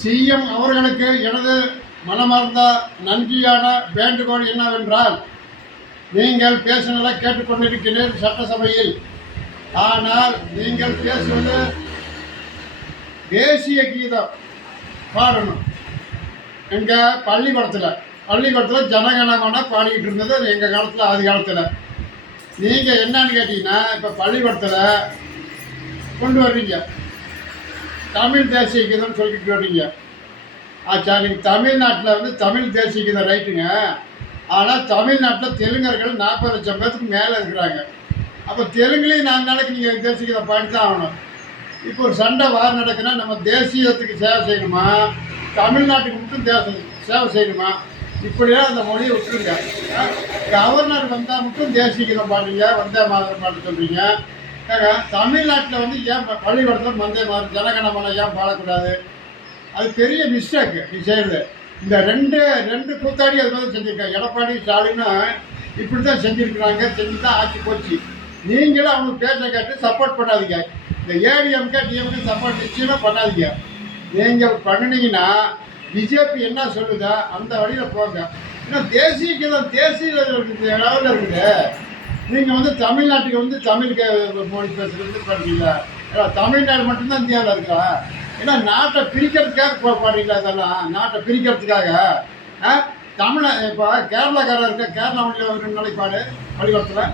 CM அவர்களுக்கு எனது மனமார்ந்த நன்றியான வேண்டுகோள் என்னவென்றால், நீங்கள் பேசினதை கேட்டுக்கொண்டிருக்கிறேன் சட்டசபையில். ஆனால் நீங்கள் பேசுவது தேசிய கீதம் பாடணும். எங்கள் பள்ளிக்கூடத்தில் ஜனகணமன பாடிக்கிட்டு இருந்தது எங்கள் காலத்தில், ஆதி காலத்தில். நீங்கள் என்னன்னு கேட்டிங்கன்னா, இப்போ பள்ளிக்கூடத்தில் கொண்டு வர்றீங்க தமிழ் தேசிய கீதம்னு சொல்லிட்டு வர்றீங்க. ஆச்சா, நீங்கள் தமிழ்நாட்டில் தமிழ் தேசிய கீதம் ரைட்டுங்க. ஆனால் தமிழ்நாட்டில் தெலுங்கர்கள் 40 லட்சம் பேருக்கு மேலே இருக்கிறாங்க. அப்போ தெலுங்குலேயும் 4 நாளைக்கு நீங்கள் தேசிய கீதம் பாடி தான் ஆகணும். இப்போ ஒரு சண்டை வார நடக்குன்னா, நம்ம தேசியத்துக்கு சேவை செய்யணுமா, தமிழ்நாட்டுக்கு மட்டும் சேவை செய்யணுமா? இப்படியே அந்த மொழியை விட்டுருங்க. கவர்னர் வந்தால் மட்டும் தேசிய கீதம் பாடுறீங்க, வந்தே மாதம் பாட்டு சொல்கிறீங்க. தமிழ்நாட்டில் ஏன் பள்ளிக்கூடத்தில் வந்தே மாதம் ஜனகணமன ஏன் பாடக்கூடாது? அது பெரிய மிஸ்டேக்கு நீ செய்கிறது. இந்த ரெண்டு கூத்தாடி அது மாதிரி செஞ்சுருக்காங்க. எடப்பாடி ஸ்டாலினும் இப்படி தான் செஞ்சுருக்குறாங்க, செஞ்சு தான் ஆட்சி போச்சு. நீங்களும் அவங்க பேச்சை கேட்டு சப்போர்ட் பண்ணாதீங்க. இந்த ஏடிஎம்கே டிஎம்கே சப்போர்ட் நிச்சயமாக பண்ணாதீங்க. நீங்கள் பண்ணினீங்கன்னா பிஜேபி என்ன சொல்லுதோ அந்த வழியில் போங்க. ஏன்னா தேசிய கீதம் தேசிய லெவலில் இருக்குது. நீங்கள் தமிழ்நாட்டுக்கு தமிழ் மொழி பேசுகிறது பண்ணுறீங்களா? தமிழ்நாடு மட்டும்தான் இந்தியாவில் இருக்கா? ஏன்னா நாட்டை பிரிக்கிறதுக்காக பாடுறீங்களா? இதெல்லாம் நாட்டை பிரிக்கிறதுக்காக. இப்போ கேரளாக்காரர் இருக்க, கேரளா மொழியில் 2 நாளைக்கு பாடு பள்ளிக்கூடத்தில்.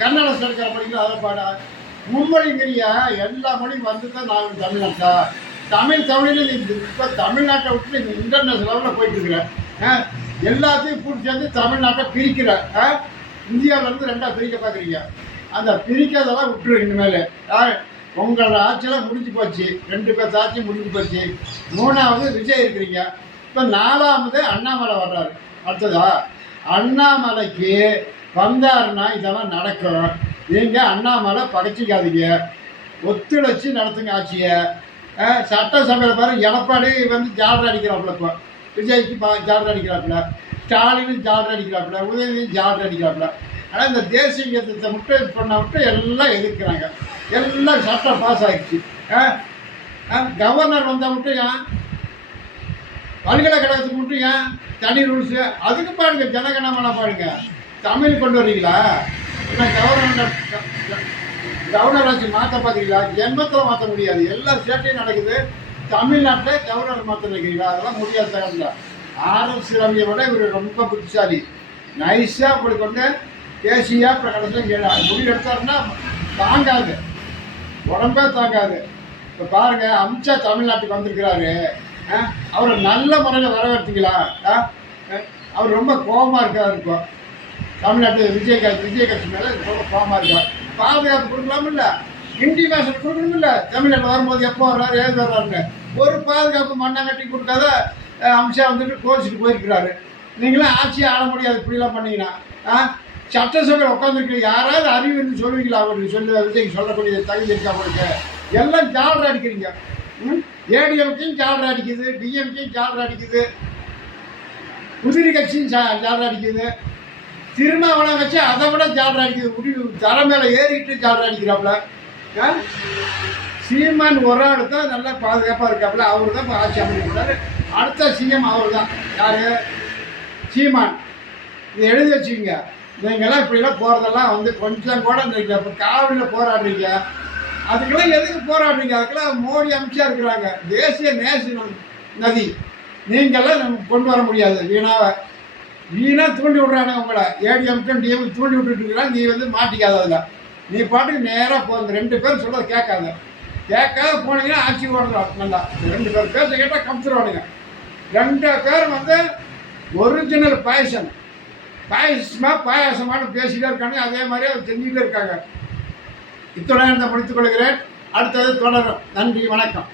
கன்னட ஸ்டேட்கார படிக்கிறோம், அதை பாட. மும்மொழிங்கிறியா? எல்லா மொழியும் தான் நான் தமிழ்நாட்டா? தமிழில் இப்போ தமிழ்நாட்டை விட்டு நீங்கள் இன்டர்நேஷனல் லெவலில் போயிட்டு இருக்கிறேன். எல்லாத்தையும் கூட்டி சேர்ந்து தமிழ்நாட்டை பிரிக்கிற. இந்தியாவிலேருந்து 2ஆக பிரிக்க பார்க்குறீங்க. அந்த பிரிக்கிறதெல்லாம் விட்டுரு. இனிமேல் உங்களோட ஆட்சியெல்லாம் முடிஞ்சு போச்சு. 2 பேர் ஆட்சி முடிஞ்சு போச்சு. 3ஆவது விஜய் இருக்கிறீங்க. இப்போ 4ஆவது அண்ணாமலை வர்றாரு. அடுத்ததா அண்ணாமலைக்கு வந்தாருன்னா இதெல்லாம் நடக்கும். நீங்கள் அண்ணாமலை பகைச்சிக்காதீங்க, ஒத்துழைச்சி நடத்துங்க ஆட்சியை. சட்டசபையில் பாருங்க, எடப்பாடி ஜாலர் அடிக்கிறாப்புல, இப்போ விஜய்க்கு ஜாலர் அடிக்கிறாப்புல, ஸ்டாலினும் ஜாலர் அடிக்கிறாப்புல, உதயநிதியும் ஜாலர் அடிக்கிறாப்புல. ஆனால் இந்த தேசிய கீதத்தை மட்டும் பண்ண விட்டு எல்லாம் எதிர்க்கிறாங்க. எல்லாம் சட்டம் பாஸ் ஆகிடுச்சு. கவர்னர் வந்தால் மட்டும் ஏன், பல்கலைக்கழகத்துக்கு மட்டும் ஏன் தனி ரூல்ஸு? அதுக்கு பாருங்க, ஜனகணமன பாருங்க. தமிழ் கொண்டு வரீங்களா? இல்லை கவர்னர் ஆட்சி மாற்ற பார்க்குறீங்களா? ஜென்மத்தில் மாற்ற முடியாது. எல்லா ஸ்டேட்டையும் நடக்குது. தமிழ்நாட்டில் கவர்னர் மாற்ற நினைக்கிறீங்களா? அதெல்லாம் முடியாத தகவல். ஆர்எஸ் ரவியை விட இவர் ரொம்ப புத்திசாலி. நைஸாக அப்படி கொண்டு தேசியா பிரகடனத்தில் முடிவு எடுத்தாருன்னா தாங்காது, உடம்பே தாங்காது. இப்போ பாருங்கள், அமித்ஷா தமிழ்நாட்டுக்கு வந்திருக்கிறாரு. அவரை நல்ல முறையில் வரவேற்றீங்களா? அவர் ரொம்ப கோபமாக இருக்கார். இப்போ தமிழ்நாட்டு விஜய் கட்சி மேலே ரொம்ப கோபமாக இருக்கார். பாதுகாப்பு கொடுக்கலாம இல்லை, இன்டிமேஷன் கொடுக்கணும் இல்லை? தமிழ்நாட்டில் வரும்போது எப்போ வர்றாரு, ஏது வர்றாருன்னு ஒரு பாதுகாப்பு மண்ணாங்கட்டி கொடுக்காத அமித்ஷா கோச்சிட்டு போயிருக்கிறாரு. நீங்களாம் ஆட்சியை ஆள முடியாது இப்படிலாம் பண்ணீங்கன்னா. சட்டசபையில் உட்காந்துருக்கீங்க, யாராவது அறிவுன்னு சொல்லுவீங்களா? அவருக்கு விஜய்க்கு சொல்லக்கூடிய தகுதி இருக்கா அவங்களுக்கு? எல்லாம் ஜாலர் அடிக்கிறீங்க. ஏடிஎம்கையும் ஜாலர் அடிக்குது, டிஎம்கையும் ஜாலர் அடிக்குது, குதிரை கட்சியும் ஜாலர் அடிக்குது, திருமாவளம் வச்சு அதை விட ஜாலர் அடிக்குது. தலை மேலே ஏறிட்டு ஜாலர் அடிக்கிறாப்புல. சீமான் ஒரு ஆள் தான் நல்லா பாதுகாப்பாக இருக்காப்புல. அவர் தான் இப்போ ஆட்சி அமைக்கிறாரு. அடுத்த சிஎம் அவர் தான். யார்? சீமான். இதை எழுதி வச்சுக்கோங்க. நீங்கள்லாம் இப்படிலாம் போகிறதெல்லாம் கொஞ்சம் கூட இப்போ காவிரியில் போராடுறீங்க. அதுக்கெல்லாம் எதுக்கு போராடுறீங்க? அதுக்கெல்லாம் மோடி அமித்ஷா இருக்கிறாங்க. தேசிய நேஷனல் நதி. நீங்கள்லாம் நம்ம கொண்டு வர முடியாது. வீணாக தூண்டி விட்றாங்க உங்களை. ஏடிஎம்க்கும் டிஎம்க்கு தூண்டி விட்டுட்டு இருக்கிறாங்க. நீ மாட்டிக்காத. அதில் நீ பாட்டுக்கு நேராக போ. இந்த 2 பேர் சொல்கிறத கேட்காத போனீங்கன்னா ஆட்சி ஓடுறோம். நல்லா 2 பேர் பேச கேட்டால் கம்சிடுவானுங்க. 2 பேர் ஒரிஜினல் பாயாசமான பேசிகிட்டே இருக்காங்க. அதே மாதிரி அதை செஞ்சுக்கிட்டே இருக்காங்க. இத்துடன் முடித்துக் கொள்கிறேன். அடுத்தது தொடரும். நன்றி, வணக்கம்.